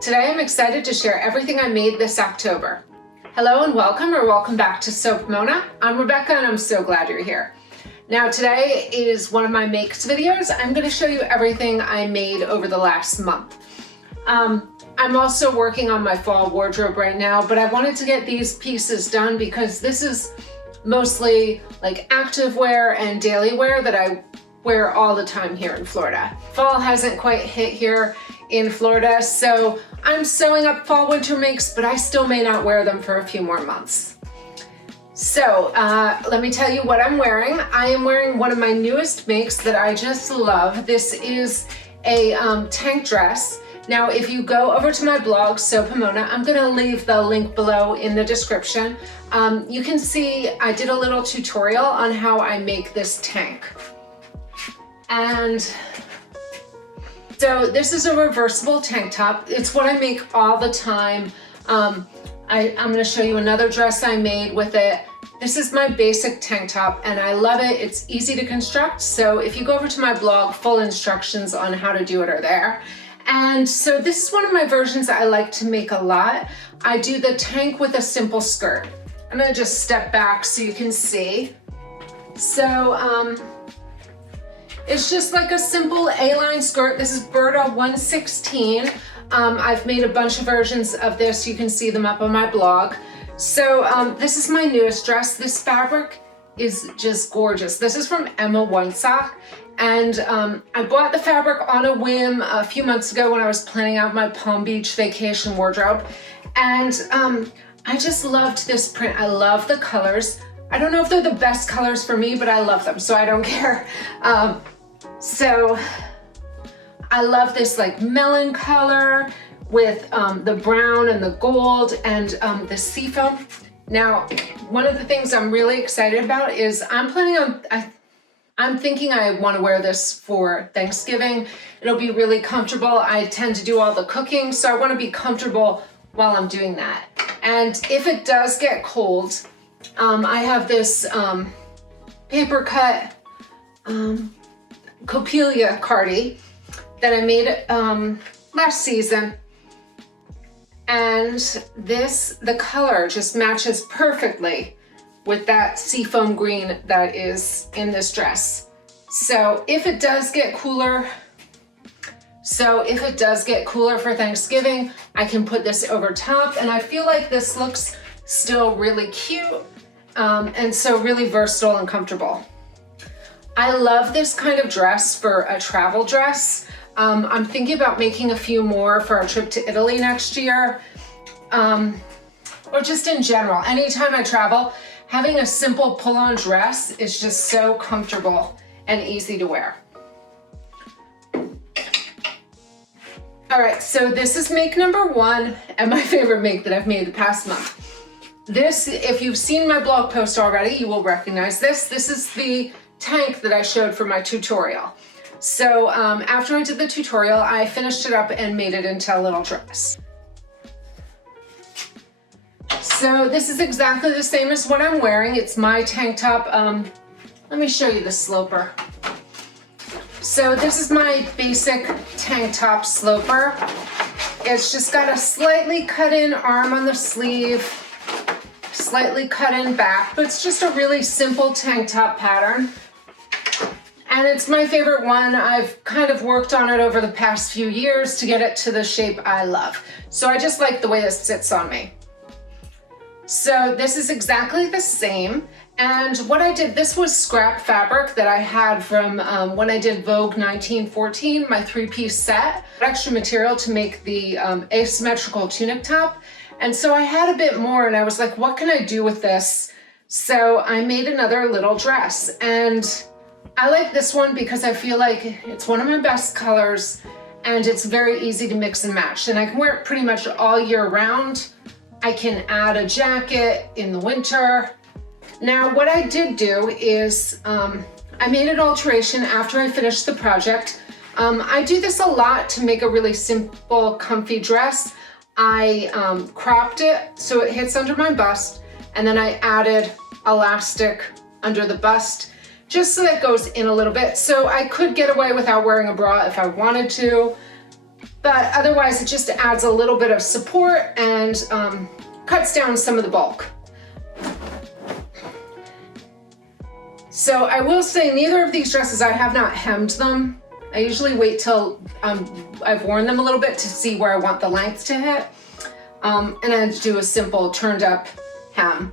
Today I'm excited to share everything I made this October. Hello and welcome, or welcome back to Sew Pomona. I'm Rebecca and I'm so glad you're here. Now today is one of my makes videos. I'm going to show you everything I made over the last month. I'm also working on my fall wardrobe right now, but I wanted to get these pieces done because this is mostly like activewear and daily wear that I wear all the time here in Florida. Fall hasn't quite hit here in Florida, so I'm sewing up fall winter makes, but I still may not wear them for a few more months. So let me tell you what I'm wearing. I am wearing one of my newest makes that I just love. This is a tank dress. Now, if you go over to my blog, Sew Pomona, I'm gonna leave the link below in the description. You can see I did a little tutorial on how I make this tank. And so this is a reversible tank top. It's what I make all the time. I'm gonna show you another dress I made with it. This is my basic tank top and I love it. It's easy to construct. So if you go over to my blog, full instructions on how to do it are there. And so this is one of my versions I like to make a lot. I do the tank with a simple skirt. I'm gonna just step back so you can see. So it's just like a simple A-line skirt. This is Burda 116. I've made a bunch of versions of this. You can see them up on my blog. So this is my newest dress. This fabric is just gorgeous. This is from Emma Onesock. And I bought the fabric on a whim a few months ago when I was planning out my Palm Beach vacation wardrobe. And I just loved this print. I love the colors. I don't know if they're the best colors for me, but I love them, so I don't care. So I love this like melon color with the brown and the gold and the seafoam. Now, one of the things I'm really excited about is I'm thinking I want to wear this for Thanksgiving. It'll be really comfortable. I tend to do all the cooking, so I want to be comfortable while I'm doing that. And if it does get cold, I have this paper cut Copelia cardi that I made last season. And the color just matches perfectly with that seafoam green that is in this dress. So if it does get cooler for Thanksgiving, I can put this over top, and I feel like this looks still really cute and so really versatile and comfortable. I love this kind of dress for a travel dress. I'm thinking about making a few more for our trip to Italy next year, or just in general. Anytime I travel, having a simple pull-on dress is just so comfortable and easy to wear. All right, so this is make number 1 and my favorite make that I've made the past month. This, if you've seen my blog post already, you will recognize this. This is the tank that I showed for my tutorial. So after I did the tutorial, I finished it up and made it into a little dress. So this is exactly the same as what I'm wearing. It's my tank top. Let me show you the sloper. So this is my basic tank top sloper. It's just got a slightly cut in arm on the sleeve, slightly cut in back, but it's just a really simple tank top pattern. And it's my favorite one. I've kind of worked on it over the past few years to get it to the shape I love. So I just like the way this sits on me. So this is exactly the same. And what I did, this was scrap fabric that I had from when I did Vogue 1914, my 3-piece set. Extra material to make the asymmetrical tunic top. And so I had a bit more and I was like, what can I do with this? So I made another little dress. And I like this one because I feel like it's one of my best colors and it's very easy to mix and match. And I can wear it pretty much all year round. I can add a jacket in the winter. Now, what I did do is I made an alteration after I finished the project. I do this a lot to make a really simple, comfy dress. I cropped it so it hits under my bust, and then I added elastic under the bust just so that goes in a little bit. So I could get away without wearing a bra if I wanted to. but otherwise it just adds a little bit of support and cuts down some of the bulk. So I will say neither of these dresses, I have not hemmed them. I usually wait till I've worn them a little bit to see where I want the length to hit. And then do a simple turned up hem.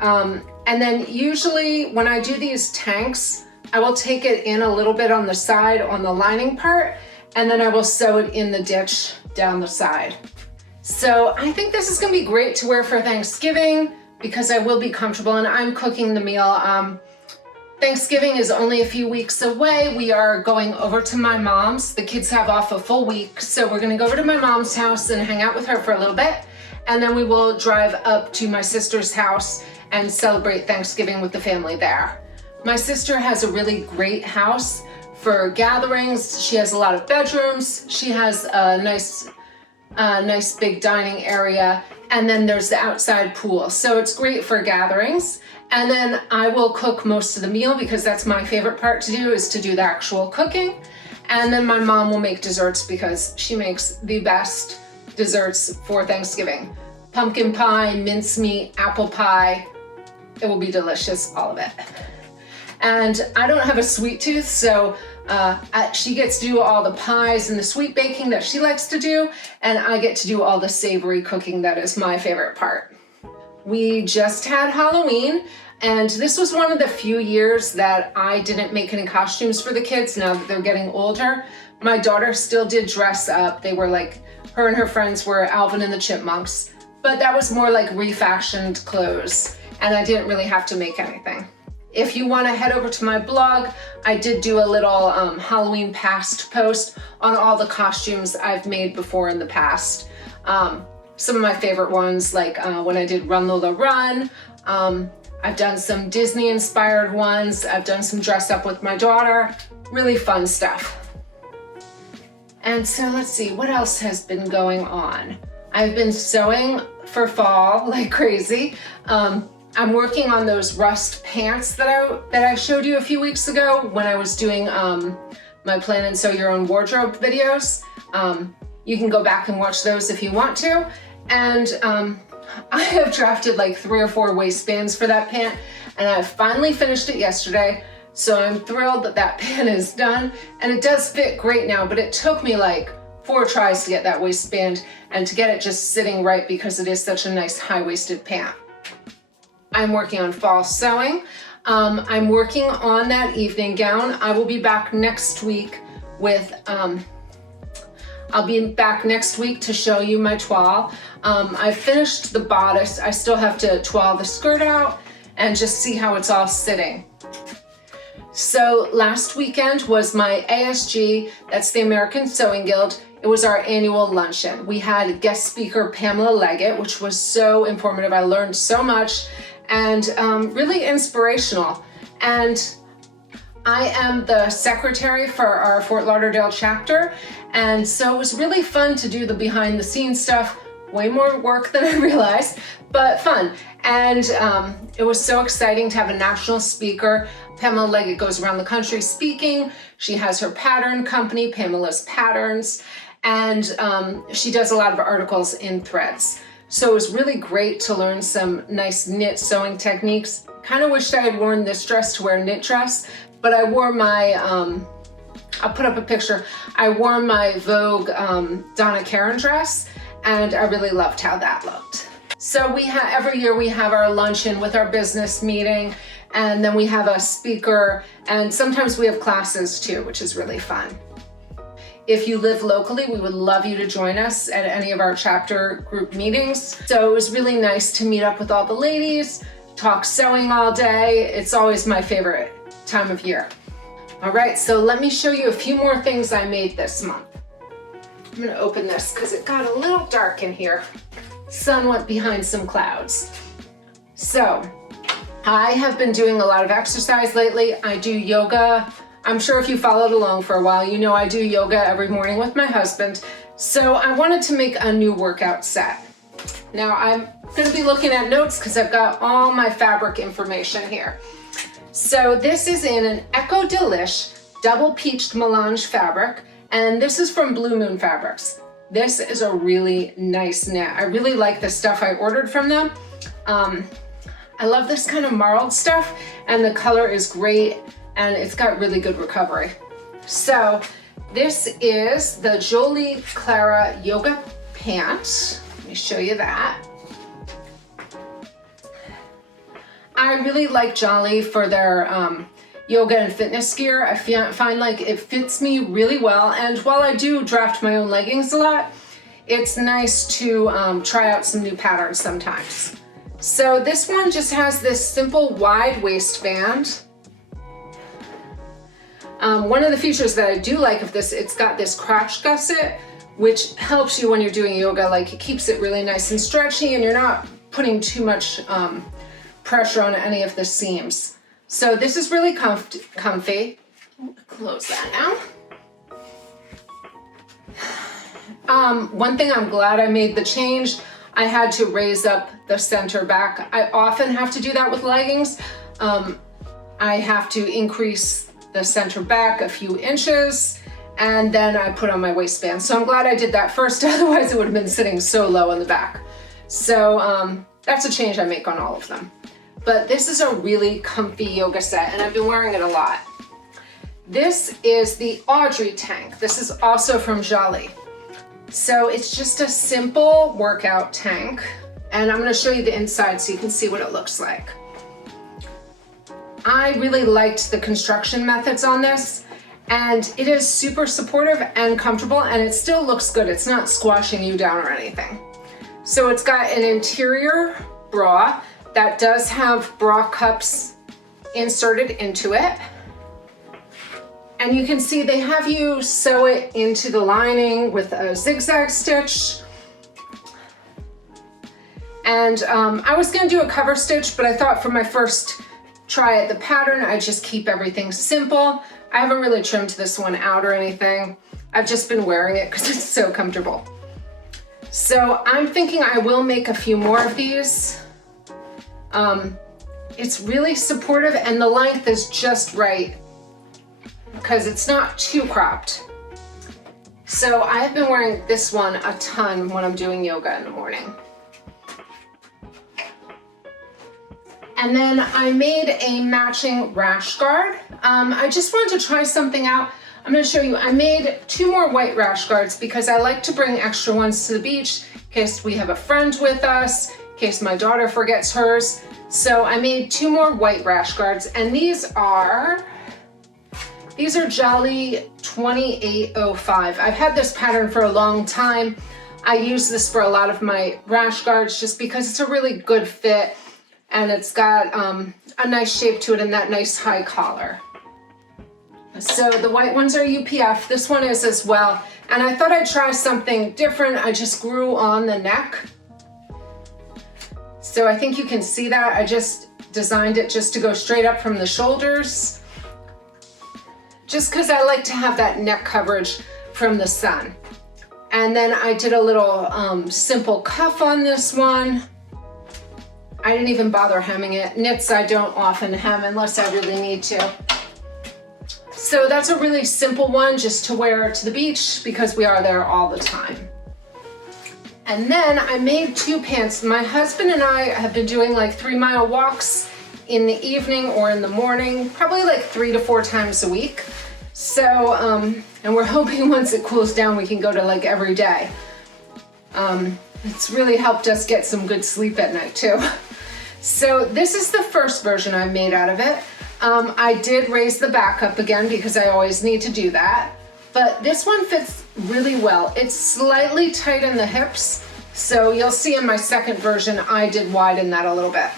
And then usually when I do these tanks, I will take it in a little bit on the side on the lining part, and then I will sew it in the ditch down the side. So I think this is gonna be great to wear for Thanksgiving because I will be comfortable and I'm cooking the meal. Thanksgiving is only a few weeks away. We are going over to my mom's. The kids have off a full week, so we're gonna go over to my mom's house and hang out with her for a little bit. And then we will drive up to my sister's house and celebrate Thanksgiving with the family there. My sister has a really great house for gatherings. She has a lot of bedrooms. She has a nice big dining area. And then there's the outside pool. So it's great for gatherings. And then I will cook most of the meal because that's my favorite part to do, is to do the actual cooking. And then my mom will make desserts because she makes the best desserts for Thanksgiving. Pumpkin pie, mincemeat, apple pie. It will be delicious, all of it. And I don't have a sweet tooth, so she gets to do all the pies and the sweet baking that she likes to do, and I get to do all the savory cooking that is my favorite part. We just had Halloween, and this was one of the few years that I didn't make any costumes for the kids now that they're getting older. My daughter still did dress up. They were like, her and her friends were Alvin and the Chipmunks, but that was more like refashioned clothes, and I didn't really have to make anything. If you want to head over to my blog, I did do a little Halloween past post on all the costumes I've made before in the past. Some of my favorite ones, like when I did Run Lola Run. I've done some Disney inspired ones. I've done some dress up with my daughter. Really fun stuff. And so let's see, what else has been going on? I've been sewing for fall like crazy. I'm working on those rust pants that I showed you a few weeks ago when I was doing my Plan and Sew Your Own Wardrobe videos. You can go back and watch those if you want to. And I have drafted like 3 or 4 waistbands for that pant, and I finally finished it yesterday. So I'm thrilled that that pant is done, and it does fit great now, but it took me like 4 tries to get that waistband and to get it just sitting right because it is such a nice high-waisted pant. I'm working on fall sewing. I'm working on that evening gown. I will be back next week with, I'll be back next week to show you my toile. I finished the bodice. I still have to toile the skirt out and just see how it's all sitting. So last weekend was my ASG, that's the American Sewing Guild. It was our annual luncheon. We had guest speaker Pamela Leggett, which was so informative. I learned so much and really inspirational. And I am the secretary for our Fort Lauderdale chapter. And so it was really fun to do the behind the scenes stuff. Way more work than I realized, but fun. And it was so exciting to have a national speaker. Pamela Leggett goes around the country speaking. She has her pattern company, Pamela's Patterns, and she does a lot of articles in Threads. So it was really great to learn some nice knit sewing techniques. Kind of wished I had worn this dress to wear a knit dress, but I wore my, I'll put up a picture. I wore my Vogue Donna Karan dress, and I really loved how that looked. So every year we have our luncheon with our business meeting, and then we have a speaker, and sometimes we have classes too, which is really fun. If you live locally, we would love you to join us at any of our chapter group meetings. So it was really nice to meet up with all the ladies, talk sewing all day. It's always my favorite time of year. All right, so let me show you a few more things I made this month. I'm gonna open this because it got a little dark in here. Sun went behind some clouds. So I have been doing a lot of exercise lately. I do yoga. I'm sure if you followed along for a while, you know I do yoga every morning with my husband. So I wanted to make a new workout set. Now I'm gonna be looking at notes because I've got all my fabric information here. So this is in an EcoDelish double peached Mélange fabric, and this is from Blue Moon Fabrics. This is a really nice knit. I really like the stuff I ordered from them. I love this kind of marled stuff, and the color is great, and it's got really good recovery. So this is the Jalie Clara Yoga Pant. Let me show you that. I really like Jalie for their yoga and fitness gear. I find like it fits me really well, and while I do draft my own leggings a lot, it's nice to try out some new patterns sometimes. So this one just has this simple wide waistband. One of the features that I do like of this, it's got this crotch gusset, which helps you when you're doing yoga. Like, it keeps it really nice and stretchy, and you're not putting too much pressure on any of the seams. So this is really comfy. Close that now. One thing I'm glad I made the change, I had to raise up the center back. I often have to do that with leggings. I have to increase the center back a few inches, and then I put on my waistband. So I'm glad I did that first, otherwise it would have been sitting so low in the back. So that's a change I make on all of them. But this is a really comfy yoga set, and I've been wearing it a lot. This is the Audrey Tank. This is also from Jalie. So it's just a simple workout tank, and I'm gonna show you the inside so you can see what it looks like. I really liked the construction methods on this, and it is super supportive and comfortable, and it still looks good. It's not squashing you down or anything. So it's got an interior bra that does have bra cups inserted into it. And you can see they have you sew it into the lining with a zigzag stitch. And I was gonna do a cover stitch, but I thought for my first try at the pattern, I'd just keep everything simple. I haven't really trimmed this one out or anything. I've just been wearing it because it's so comfortable. So I'm thinking I will make a few more of these. It's really supportive, and the length is just right because it's not too cropped. So I've been wearing this one a ton when I'm doing yoga in the morning. And then I made a matching rash guard. I just wanted to try something out. I'm gonna show you, I made 2 more white rash guards because I like to bring extra ones to the beach in case we have a friend with us, in case my daughter forgets hers. So I made 2 more white rash guards, and these are Jalie 2805. I've had this pattern for a long time. I use this for a lot of my rash guards just because it's a really good fit, and it's got a nice shape to it and that nice high collar. So the white ones are UPF. This one is as well. And I thought I'd try something different. I just grew on the neck. So I think you can see that. I just designed it just to go straight up from the shoulders, just because I like to have that neck coverage from the sun. And then I did a little simple cuff on this one. I didn't even bother hemming it. Knits I don't often hem unless I really need to. So that's a really simple one just to wear to the beach because we are there all the time. And then I made 2 pants. My husband and I have been doing like 3-mile walks in the evening or in the morning, probably like 3 to 4 times a week. So, and we're hoping once it cools down, we can go to like every day. It's really helped us get some good sleep at night too. So this is the first version I made out of it. I did raise the back up again because I always need to do that. But this one fits really well. It's slightly tight in the hips. So you'll see in my second version, I did widen that a little bit.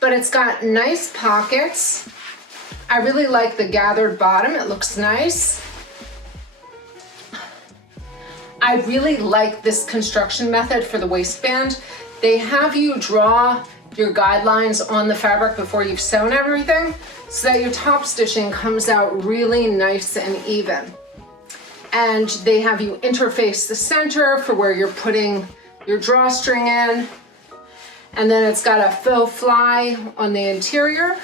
But it's got nice pockets. I really like the gathered bottom. It looks nice. I really like this construction method for the waistband. They have you draw your guidelines on the fabric before you've sewn everything so that your top stitching comes out really nice and even. And they have you interface the center for where you're putting your drawstring in. And then it's got a faux fly on the interior.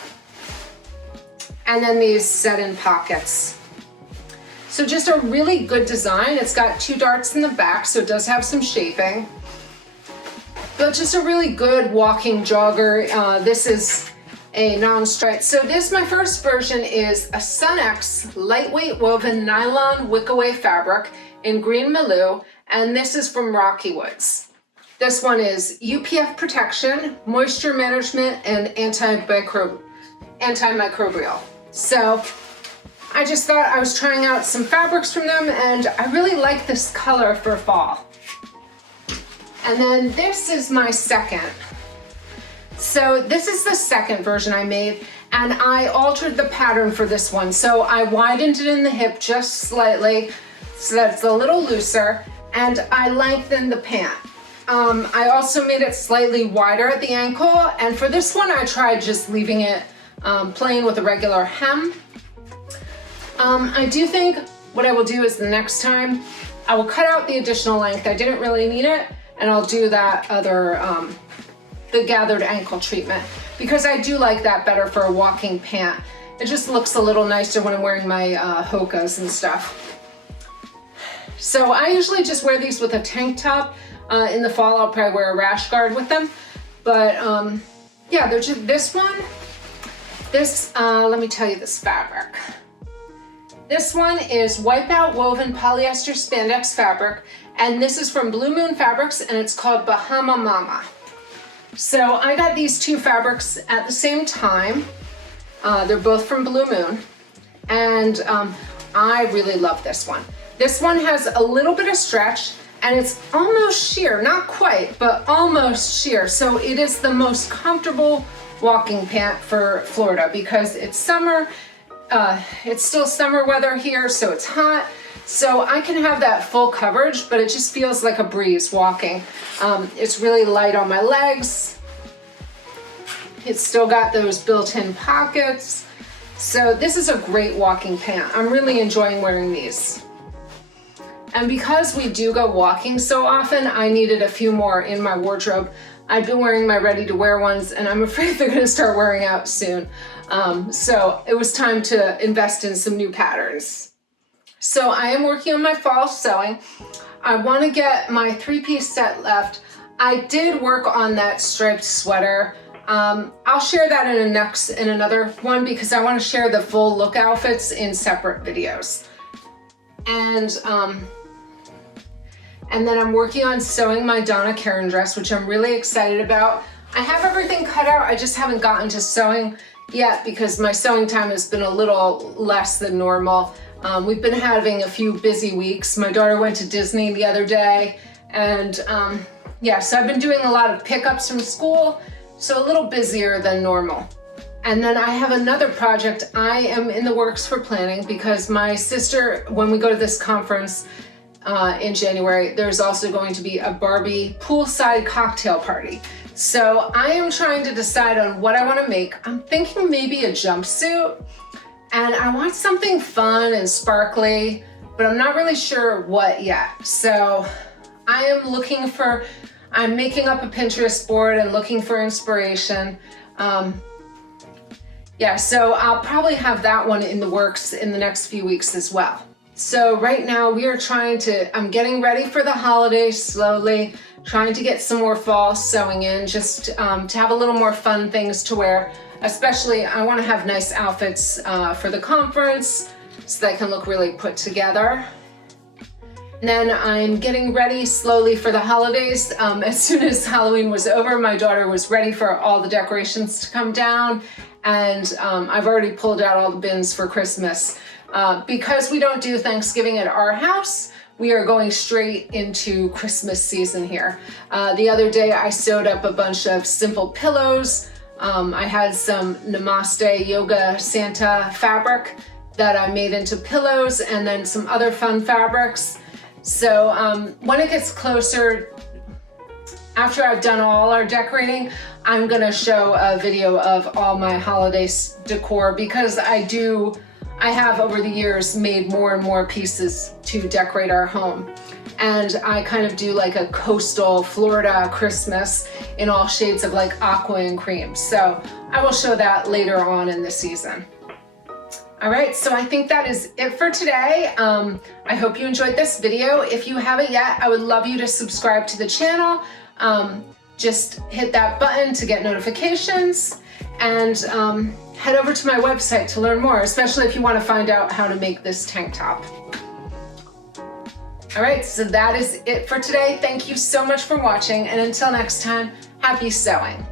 And then these set-in pockets. So just a really good design. It's got 2 darts in the back, so it does have some shaping. But just a really good walking jogger. This is a non-stripe. So this, my first version, is a SunEX lightweight woven nylon Wickaway fabric in green Milieu, and this is from Rockywoods. This one is UPF protection, moisture management, and antimicrobial. So I just thought I was trying out some fabrics from them, and I really like this color for fall. And then this is my second. So this is the second version I made, and I altered the pattern for this one. So I widened it in the hip just slightly so that it's a little looser, and I lengthened the pant. I also made it slightly wider at the ankle, and for this one I tried just leaving it plain with a regular hem. I do think what I will do is the next time I will cut out the additional length. I didn't really need it, and I'll do that other, the gathered ankle treatment, because I do like that better for a walking pant. It just looks a little nicer when I'm wearing my hokas and stuff. So I usually just wear these with a tank top. In the fall, I'll probably wear a rash guard with them. But yeah, they're just, this one, let me tell you this fabric. This one is Wipeout woven polyester spandex fabric, and this is from Blue Moon Fabrics, and it's called Bahama Mama. So I got these 2 fabrics at the same time. They're both from Blue Moon, and I really love this one. This one has a little bit of stretch, and it's almost sheer, not quite, but almost sheer. So it is the most comfortable walking pant for Florida because it's summer. It's still summer weather here, so it's hot. So I can have that full coverage, but it just feels like a breeze walking. It's really light on my legs. It's still got those built-in pockets. So this is a great walking pant. I'm really enjoying wearing these. And because we do go walking so often, I needed a few more in my wardrobe. I've been wearing my ready-to-wear ones, and I'm afraid they're gonna start wearing out soon. So it was time to invest in some new patterns. So I am working on my fall sewing. I wanna get my 3-piece set left. I did work on that striped sweater. I'll share that in another one because I wanna share the full look outfits in separate videos. And then I'm working on sewing my Donna Karan dress, which I'm really excited about. I have everything cut out, I just haven't gotten to sewing yet because my sewing time has been a little less than normal. We've been having a few busy weeks. My daughter went to Disney the other day, and yeah, so I've been doing a lot of pickups from school, so a little busier than normal. And then I have another project I am in the works for planning because my sister, when we go to this conference, in January, there's also going to be a Barbie poolside cocktail party. So I am trying to decide on what I want to make. I'm thinking maybe a jumpsuit, and I want something fun and sparkly, but I'm not really sure what yet. So I'm making up a Pinterest board and looking for inspiration. Yeah, so I'll probably have that one in the works in the next few weeks as well. So right now I'm getting ready for the holidays slowly, trying to get some more fall sewing in, just to have a little more fun things to wear. Especially, I want to have nice outfits for the conference so that I can look really put together. And then I'm getting ready slowly for the holidays. As soon as Halloween was over, my daughter was ready for all the decorations to come down, and I've already pulled out all the bins for Christmas. Because we don't do Thanksgiving at our house, we are going straight into Christmas season here. The other day I sewed up a bunch of simple pillows. I had some Namaste Yoga Santa fabric that I made into pillows, and then some other fun fabrics. So when it gets closer, after I've done all our decorating, I'm gonna show a video of all my holiday decor because I have over the years made more and more pieces to decorate our home. And I kind of do like a coastal Florida Christmas in all shades of like aqua and cream. So I will show that later on in the season. All right, so I think that is it for today. I hope you enjoyed this video. If you haven't yet, I would love you to subscribe to the channel. Just hit that button to get notifications, and head over to my website to learn more, especially if you want to find out how to make this tank top. All right, so that is it for today. Thank you so much for watching, and until next time, happy sewing.